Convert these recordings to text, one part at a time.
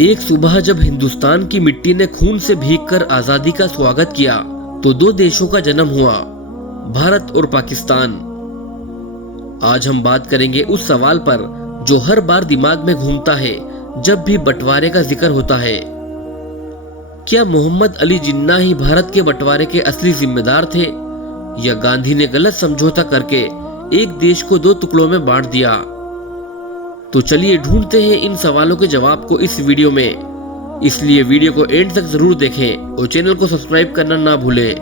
एक सुबह जब हिंदुस्तान की मिट्टी ने खून से भीगकर आजादी का स्वागत किया तो दो देशों का जन्म हुआ, भारत और पाकिस्तान। आज हम बात करेंगे उस सवाल पर जो हर बार दिमाग में घूमता है जब भी बंटवारे का जिक्र होता है। क्या मोहम्मद अली जिन्ना ही भारत के बंटवारे के असली जिम्मेदार थे, या गांधी ने गलत समझौता करके एक देश को दो टुकड़ों में बांट दिया? तो चलिए ढूंढते हैं इन सवालों के जवाब को इस वीडियो में। इसलिए वीडियो को एंड तक जरूर देखें और चैनल को सब्सक्राइब करना ना भूलें।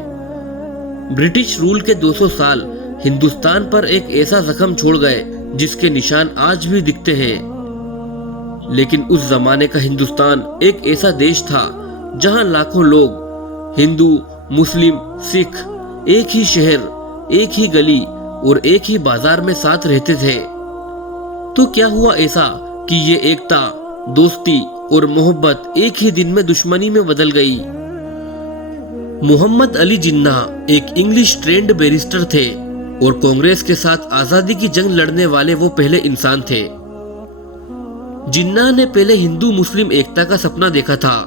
ब्रिटिश रूल के 200 साल हिंदुस्तान पर एक ऐसा जख्म छोड़ गए जिसके निशान आज भी दिखते हैं। लेकिन उस जमाने का हिंदुस्तान एक ऐसा देश था जहां लाखों लोग, हिंदू, मुस्लिम, सिख, एक ही शहर, एक ही गली और एक ही बाजार में साथ रहते थे। तो क्या हुआ ऐसा कि ये एकता, दोस्ती और मोहब्बत एक ही दिन में दुश्मनी में बदल गई? मोहम्मद अली जिन्ना एक इंग्लिश ट्रेंड बैरिस्टर थे और कांग्रेस के साथ आजादी की जंग लड़ने वाले वो पहले इंसान थे। जिन्ना ने पहले हिंदू मुस्लिम एकता का सपना देखा था।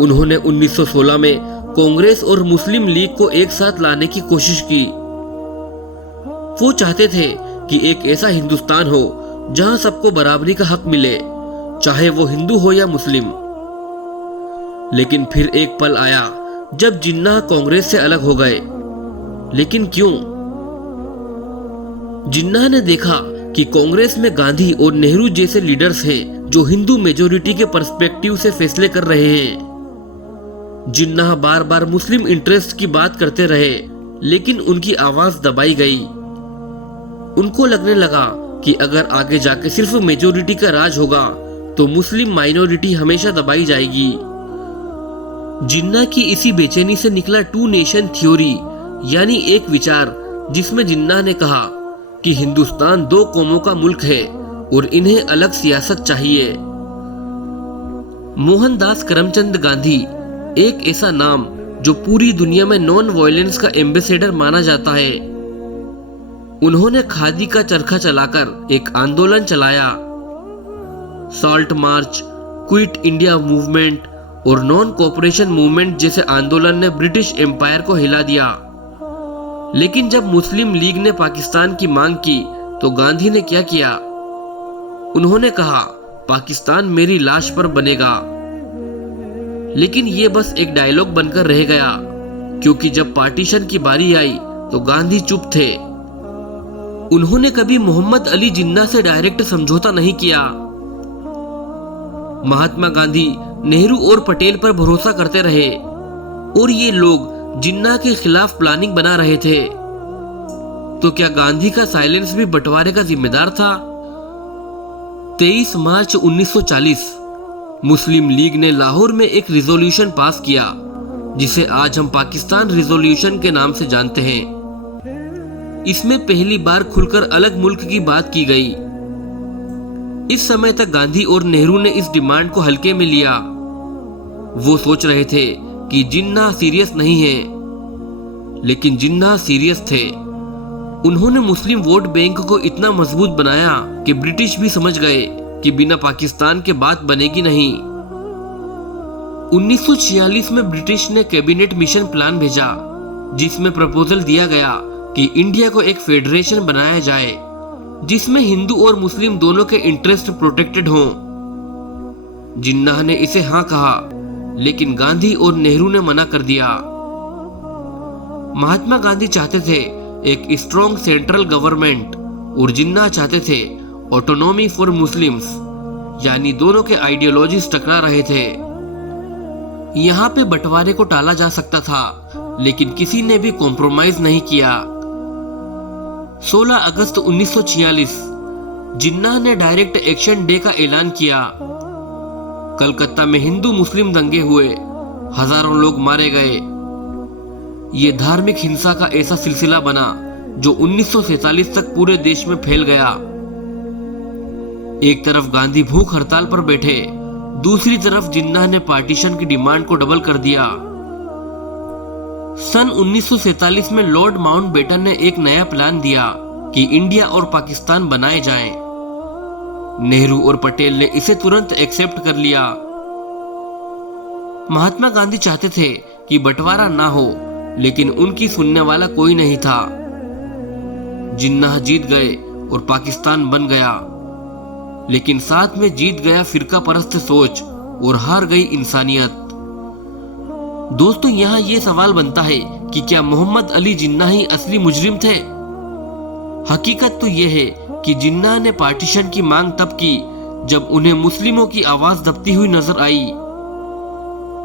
उन्होंने 1916 में कांग्रेस और मुस्लिम लीग को एक साथ लाने की कोशिश की। वो चाहते थे कि एक ऐसा हिंदुस्तान हो जहां सबको बराबरी का हक मिले, चाहे वो हिंदू हो या मुस्लिम। लेकिन फिर एक पल आया जब जिन्ना कांग्रेस से अलग हो गए। लेकिन क्यों? जिन्ना ने देखा कि कांग्रेस में गांधी और नेहरू जैसे लीडर्स हैं जो हिंदू मेजोरिटी के पर्सपेक्टिव से फैसले कर रहे हैं। जिन्ना बार बार मुस्लिम इंटरेस्ट की बात करते रहे, लेकिन उनकी आवाज दबाई गई। उनको लगने लगा कि अगर आगे जाके सिर्फ मेजोरिटी का राज होगा तो मुस्लिम माइनॉरिटी हमेशा दबाई जाएगी। जिन्ना की इसी बेचैनी से निकला टू नेशन थ्योरी, यानी एक विचार जिसमें जिन्ना ने कहा कि हिंदुस्तान दो कौमों का मुल्क है और इन्हें अलग सियासत चाहिए। मोहनदास करमचंद गांधी एक ऐसा नाम जो पूरी दुनिया में नॉन वायलेंस का एम्बेसडर माना जाता है। उन्होंने खादी का चरखा चलाकर एक आंदोलन चलाया। Salt march, quit India movement और नॉन कोऑपरेशन मूवमेंट जैसे आंदोलन ने ब्रिटिश एम्पायर को हिला दिया। लेकिन जब मुस्लिम लीग ने पाकिस्तान की मांग की तो गांधी ने क्या किया? उन्होंने कहा, पाकिस्तान मेरी लाश पर बनेगा। लेकिन ये बस एक डायलॉग बनकर रह गया, क्योंकि जब पार्टीशन की बारी आई तो गांधी चुप थे। उन्होंने कभी मोहम्मद अली जिन्ना से डायरेक्ट समझौता नहीं किया। महात्मा गांधी, नेहरू और पटेल पर भरोसा करते रहे और ये लोग जिन्ना के खिलाफ प्लानिंग बना रहे थे। तो क्या गांधी का साइलेंस भी बंटवारे का जिम्मेदार था? 23 मार्च 1940 मुस्लिम लीग ने लाहौर में एक रिजोल्यूशन पास किया जिसे आज हम पाकिस्तान रिजोल्यूशन के नाम से जानते हैं। इसमें पहली बार खुलकर अलग मुल्क की बात की गई। इस समय तक गांधी और नेहरू ने इस डिमांड को हल्के में लिया। वो सोच रहे थे कि जिन्ना सीरियस नहीं है, लेकिन जिन्ना सीरियस थे। उन्होंने मुस्लिम वोट बैंक को इतना मजबूत बनाया कि ब्रिटिश भी समझ गए कि बिना पाकिस्तान के बात बनेगी नहीं। 1946 में ब्रिटिश ने कैबिनेट मिशन प्लान भेजा जिसमें प्रपोजल दिया गया कि इंडिया को एक फेडरेशन बनाया जाए जिसमें हिंदू और मुस्लिम दोनों के इंटरेस्ट प्रोटेक्टेड हों। जिन्ना ने इसे हाँ कहा, लेकिन गांधी और नेहरू ने मना कर दिया। महात्मा गांधी चाहते थे एक स्ट्रॉन्ग सेंट्रल गवर्नमेंट और जिन्ना चाहते थे ऑटोनॉमी फॉर मुस्लिम्स, यानी दोनों के आइडियोलॉजीज टकरा रहे थे। यहाँ पे बंटवारे को टाला जा सकता था, लेकिन किसी ने भी कॉम्प्रोमाइज नहीं किया। 16 अगस्त 1946 जिन्ना ने डायरेक्ट एक्शन डे का ऐलान किया। कलकत्ता में हिंदू मुस्लिम दंगे हुए, हजारों लोग मारे गए। ये धार्मिक हिंसा का ऐसा सिलसिला बना जो 1947 तक पूरे देश में फैल गया। एक तरफ गांधी भूख हड़ताल पर बैठे, दूसरी तरफ जिन्ना ने पार्टीशन की डिमांड को डबल कर दिया। सन 1947 में लॉर्ड माउंटबेटन ने एक नया प्लान दिया कि इंडिया और पाकिस्तान बनाए जाएं। नेहरू और पटेल ने इसे तुरंत एक्सेप्ट कर लिया। महात्मा गांधी चाहते थे कि बंटवारा ना हो, लेकिन उनकी सुनने वाला कोई नहीं था। जिन्नाह जीत गए और पाकिस्तान बन गया, लेकिन साथ में जीत गया फिरका परस्त सोच और हार गई इंसानियत। दोस्तों, यहाँ ये सवाल बनता है कि क्या मोहम्मद अली जिन्नाह ही असली मुजरिम थे? हकीकत तो यह है कि जिन्नाह ने पार्टीशन की मांग तब की जब उन्हें मुस्लिमों की आवाज दबती हुई नजर आई।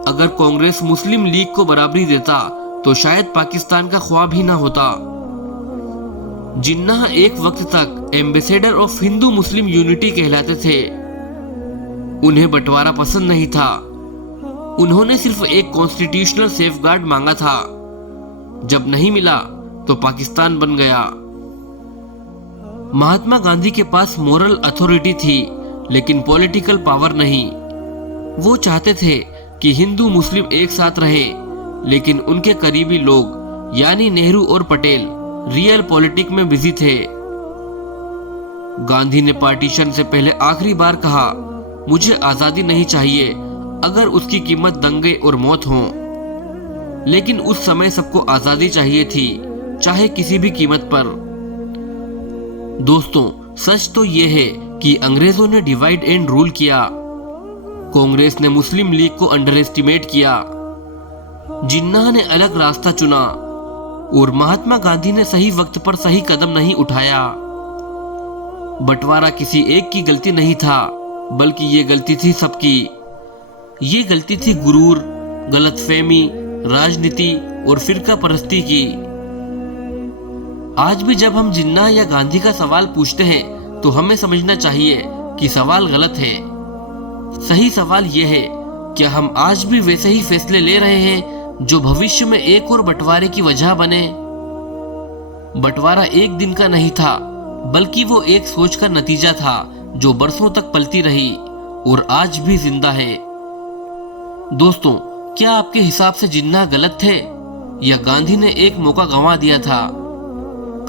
अगर कांग्रेस मुस्लिम लीग को बराबरी देता तो शायद पाकिस्तान का ख्वाब ही ना होता। जिन्नाह एक वक्त तक ambassador of Hindu Muslim unity कहलाते थे। उन्हें बंटवारा पसंद नहीं था। उन्होंने सिर्फ एक कॉन्स्टिट्यूशनल सेफगार्ड मांगा था। जब नहीं मिला तो पाकिस्तान बन गया। महात्मा गांधी के पास मोरल अथॉरिटी थी, लेकिन पॉलिटिकल पावर नहीं। वो चाहते थे कि हिंदू मुस्लिम एक साथ रहे, लेकिन उनके करीबी लोग यानी नेहरू और पटेल रियल पॉलिटिक्स में बिजी थे। गांधी ने पार्टीशन से पहले आखिरी बार कहा, मुझे आजादी नहीं चाहिए अगर उसकी कीमत दंगे और मौत हो। लेकिन उस समय सबको आजादी चाहिए थी, चाहे किसी भी कीमत पर। दोस्तों, सच तो यह है कि अंग्रेजों ने डिवाइड एंड रूल किया। कांग्रेस ने मुस्लिम लीग को अंडर एस्टिमेट किया। जिन्नाह ने अलग रास्ता चुना और महात्मा गांधी ने सही वक्त पर सही कदम नहीं उठाया। बंटवारा किसी एक की गलती नहीं था, बल्कि ये गलती थी सबकी। ये गलती थी गुरूर, गलतफहमी, राजनीति और फिरका परस्ती की। आज भी जब हम जिन्नाह या गांधी का सवाल पूछते हैं तो हमें समझना चाहिए कि सवाल गलत है। सही सवाल यह है, क्या हम आज भी वैसे ही फैसले ले रहे हैं जो भविष्य में एक और बंटवारे की वजह बने? बंटवारा एक दिन का नहीं था, बल्कि वो एक सोच का नतीजा था जो बरसों तक पलती रही और आज भी जिंदा है। दोस्तों, क्या आपके हिसाब से जिन्नाह गलत थे या गांधी ने एक मौका गंवा दिया था?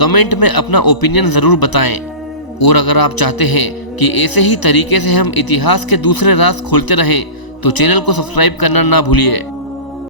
कमेंट में अपना ओपिनियन जरूर बताएं। और अगर आप चाहते हैं कि ऐसे ही तरीके से हम इतिहास के दूसरे राज खोलते रहें तो चैनल को सब्सक्राइब करना ना भूलिए।